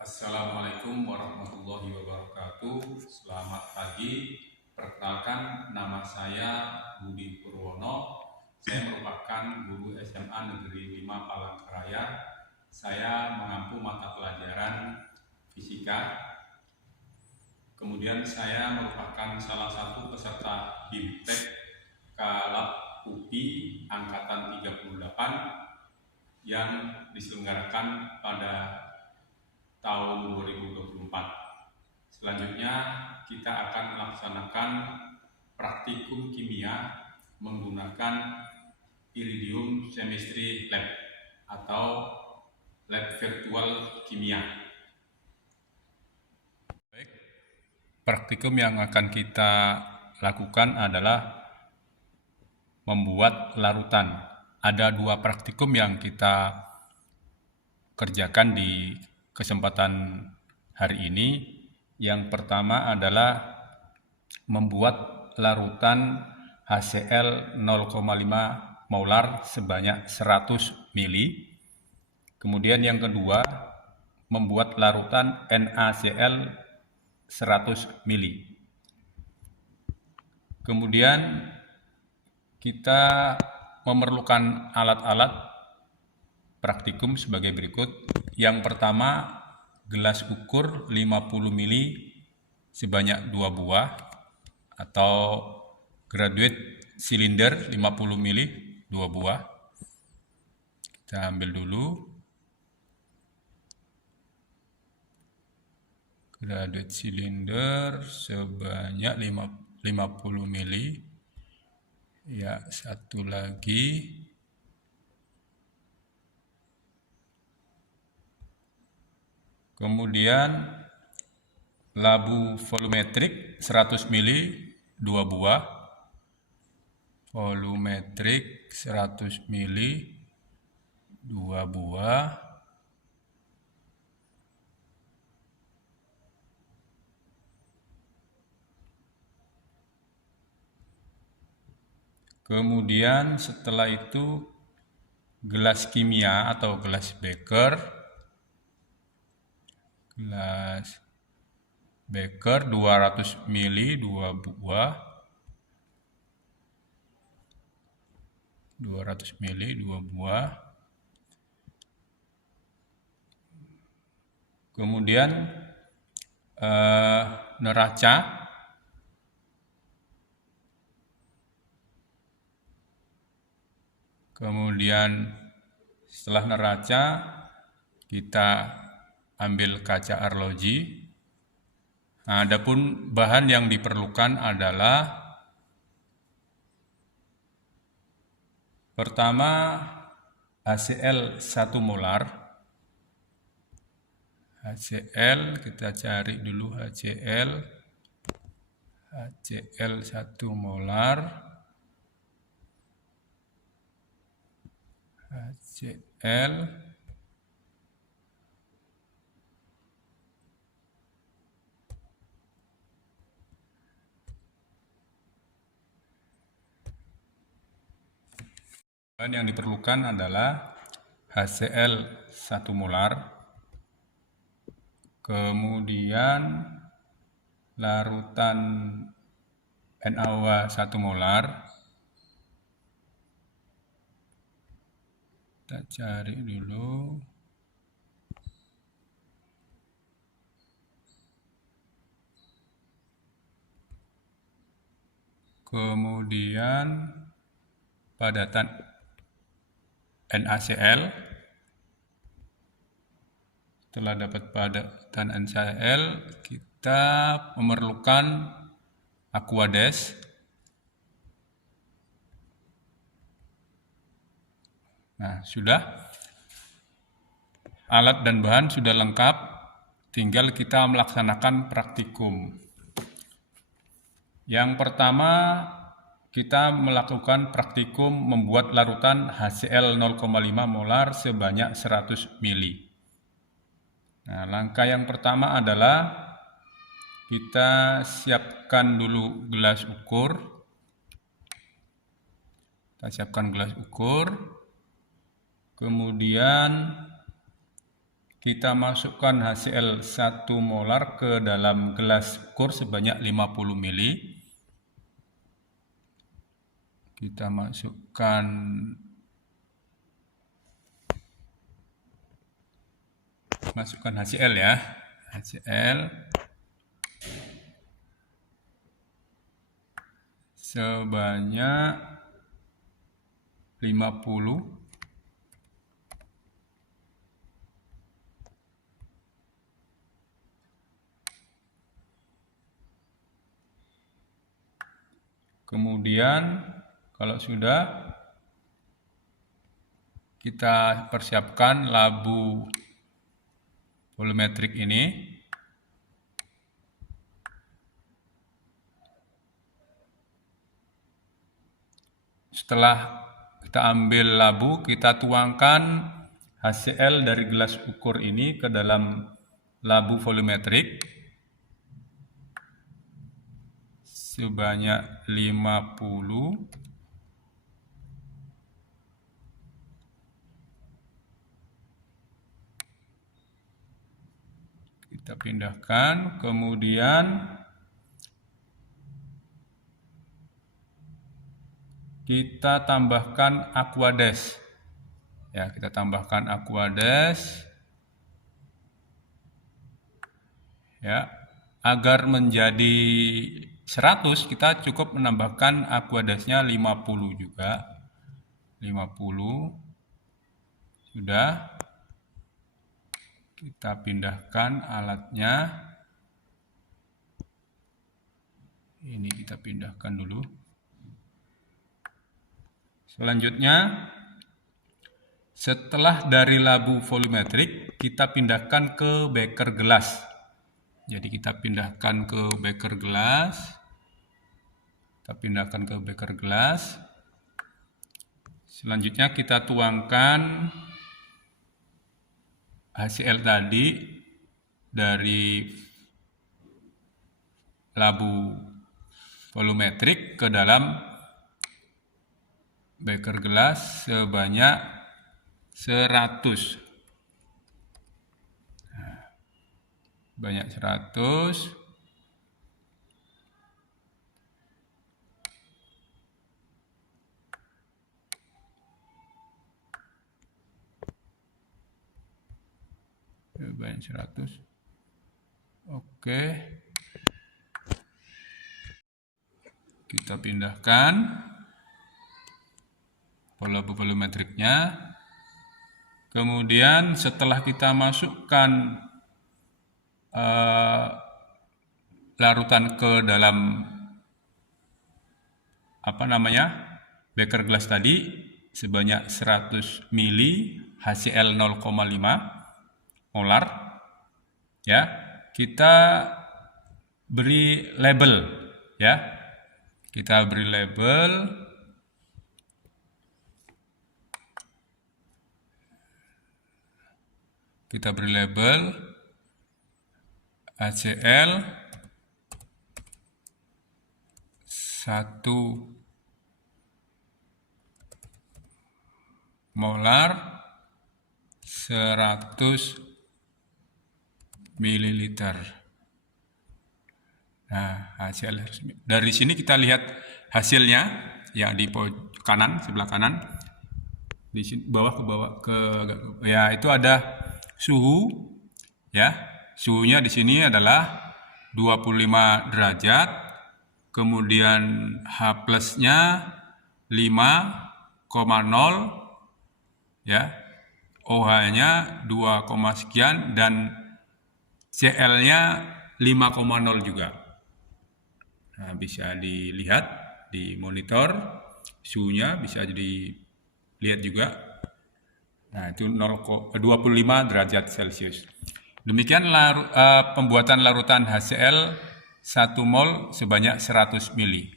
Assalamualaikum warahmatullahi wabarakatuh. Selamat pagi. Perkenalkan, nama saya Budi Purwono. Saya merupakan guru SMA Negeri 5 Palangkaraya. Saya mengampu mata pelajaran fisika. Kemudian saya merupakan salah satu peserta BIMTEK Kalab UPI Angkatan 38 yang diselenggarakan pada tahun 2024. Selanjutnya kita akan melaksanakan praktikum kimia menggunakan Iridium Chemistry Lab atau lab virtual kimia. Baik, praktikum yang akan kita lakukan adalah membuat larutan. Ada dua praktikum yang kita kerjakan di kesempatan hari ini. Yang pertama adalah membuat larutan HCl 0,5 molar sebanyak 100 mili. Kemudian yang kedua, membuat larutan NaCl 100 mili. Kemudian kita memerlukan alat-alat praktikum sebagai berikut. Yang pertama, gelas ukur 50 mili sebanyak 2 buah atau graduate cylinder 50 mili 2 buah. Kita ambil dulu graduate cylinder sebanyak 50 mili. Ya, satu lagi. Kemudian labu volumetrik 100 mili 2 buah. Volumetrik 100 mili 2 buah. Kemudian setelah itu gelas kimia atau gelas beker. Gelas beker 200 mili 2 buah. 200 mili 2 buah. Kemudian neraca kemudian setelah neraca kita ambil kaca arloji. Nah, adapun bahan yang diperlukan adalah pertama HCl 1 molar. HCl kita cari dulu HCl 1 molar. HCl bahan yang diperlukan adalah HCl 1 molar, kemudian larutan NaOH 1 molar. Kita cari dulu. Kemudian padatan NaCl. Setelah dapat padatan NaCl, kita memerlukan Aquades. Nah, sudah. Alat dan bahan sudah lengkap, tinggal kita melaksanakan praktikum. Yang pertama, kita melakukan praktikum membuat larutan HCl 0,5 molar sebanyak 100 mili. Nah, langkah yang pertama adalah kita siapkan dulu gelas ukur. Kita siapkan gelas ukur. Kemudian kita masukkan HCl 1 molar ke dalam gelas ukur sebanyak 50 ml. Kita masukkan HCl ya. HCl sebanyak 50. Kemudian kalau sudah, kita persiapkan labu volumetrik ini. Setelah kita ambil labu, kita tuangkan HCl dari gelas ukur ini ke dalam labu volumetrik sebanyak 50. Kita pindahkan, kemudian kita tambahkan Aquades. Ya, kita tambahkan Aquades. Ya, agar menjadi 100, kita cukup menambahkan Aquadesnya 50 juga. 50. Sudah. Kita pindahkan alatnya. Ini kita pindahkan dulu. Selanjutnya, setelah dari labu volumetrik, kita pindahkan ke beker gelas. Jadi kita pindahkan ke beker gelas. Kita pindahkan ke beker gelas. Selanjutnya kita tuangkan HCl tadi dari labu volumetrik ke dalam beker gelas sebanyak 100. Banyak 100. Banyak 100. Oke. Kita pindahkan labu volumetriknya. Kemudian setelah kita masukkan larutan ke dalam beker gelas tadi sebanyak 100 ml HCl 0,5 molar, ya, kita beri label, ya, kita beri label. Kita beri label HCl 1 molar 100 ml. Nah, HCl dari sini kita lihat hasilnya ya di kanan, sebelah kanan. Di sini bawah ke ya, itu ada suhu, ya. Suhunya di sini adalah 25 derajat. Kemudian H plusnya 5,0, ya. OH-nya 2, sekian dan Cl-nya 5,0 juga. Nah, bisa dilihat di monitor suhunya, bisa dilihat juga. Nah, itu 25 derajat Celcius. Demikian pembuatan larutan HCl 1 mol sebanyak 100 ml.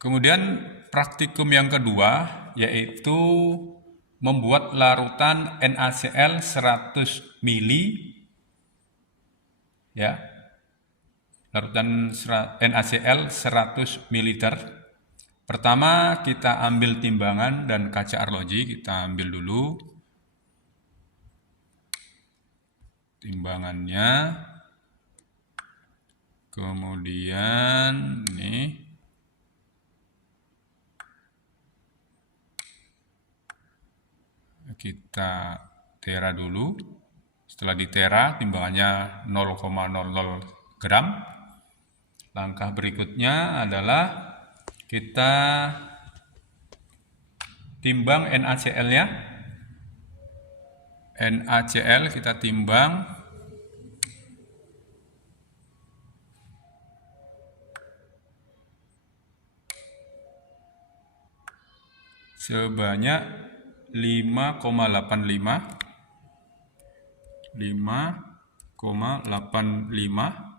Kemudian praktikum yang kedua yaitu membuat larutan NaCl 100 ml, ya. Larutan NaCl 100 ml Pertama kita ambil timbangan dan kaca arloji, kita ambil dulu timbangannya. Kemudian ini kita tera dulu. Setelah ditera timbangannya 0,00 gram. Langkah berikutnya adalah kita timbang NaCl-nya. NaCl kita timbang sebanyak 5,85.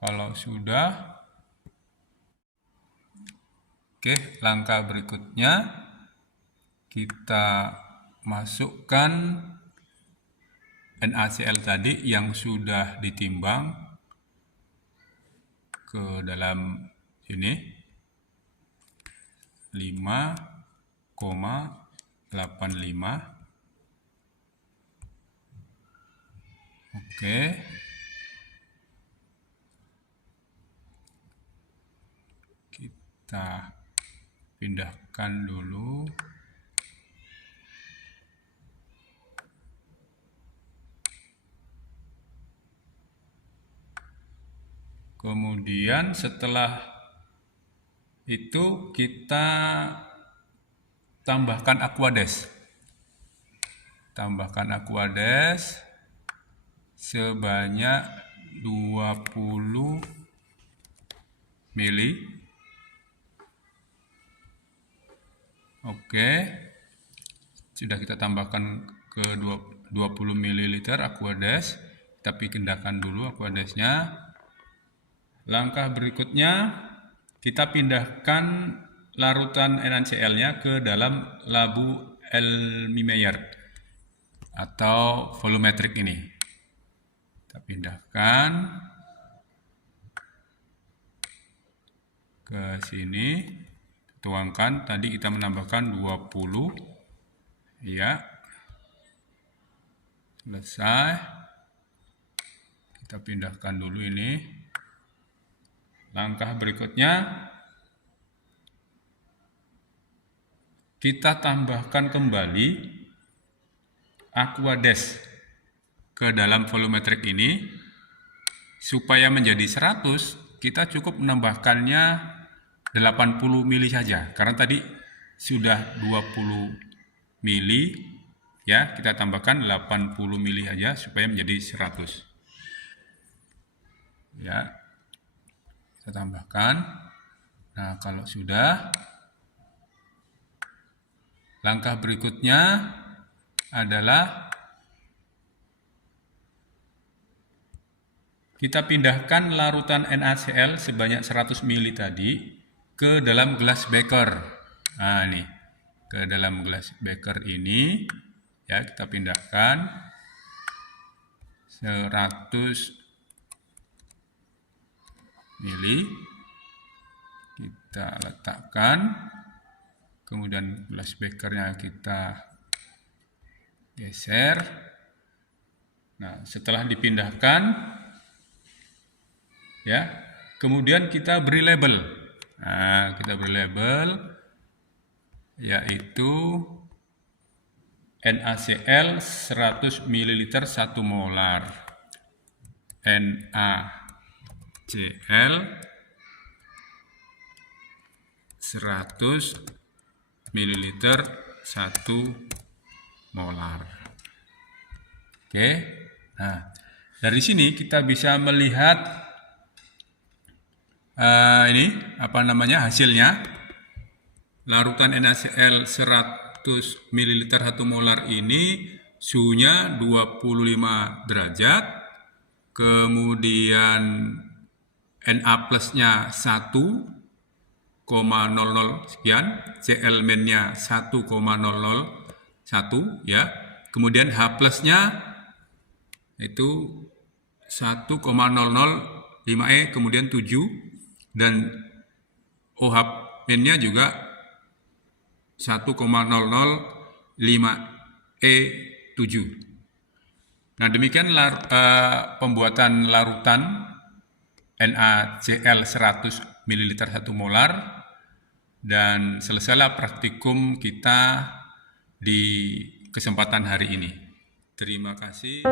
Kalau sudah, oke, langkah berikutnya kita masukkan NaCl tadi yang sudah ditimbang ke dalam sini 5,85. Oke. Kita pindahkan dulu. Kemudian setelah itu kita tambahkan Aquades. Tambahkan Aquades sebanyak 20 mili. Oke. Sudah kita tambahkan ke 20 ml Aquades. Kita pindahkan dulu Aquadesnya. Langkah berikutnya kita pindahkan larutan NaCl-nya ke dalam labu Elmi-Meyer atau volumetrik ini. Kita pindahkan ke sini, tuangkan. Tadi kita menambahkan 20, ya. Selesai. Kita pindahkan dulu ini. Langkah berikutnya kita tambahkan kembali Aquades ke dalam volumetrik ini. Supaya menjadi 100, kita cukup menambahkannya 80 mili saja. Karena tadi sudah 20 mili, ya, kita tambahkan 80 mili saja supaya menjadi 100. Ya. Kita tambahkan. Nah, kalau sudah, langkah berikutnya adalah kita pindahkan larutan NaCl sebanyak 100 ml tadi ke dalam gelas beker. Nah, ini ke dalam gelas beker ini, ya, kita pindahkan 100 mili, kita letakkan, kemudian gelas bekernya kita geser. Nah, setelah dipindahkan, ya, kemudian kita beri label. Nah, kita beri label, yaitu NaCl 100 ml 1 molar. NaCl 100 ml 1 molar. Oke. Nah, dari sini kita bisa melihat ini apa namanya hasilnya. Larutan NaCl 100 ml 1 molar ini suhunya 25 derajat. Kemudian Na plusnya 1,00 sekian, Cl-nya 1,001, ya. Kemudian H plusnya itu 1,00 5E kemudian 7 dan OH min-nya juga 1,005E7. Nah, demikian pembuatan larutan NaCl 100 ml 1 molar, dan selesailah praktikum kita di kesempatan hari ini. Terima kasih.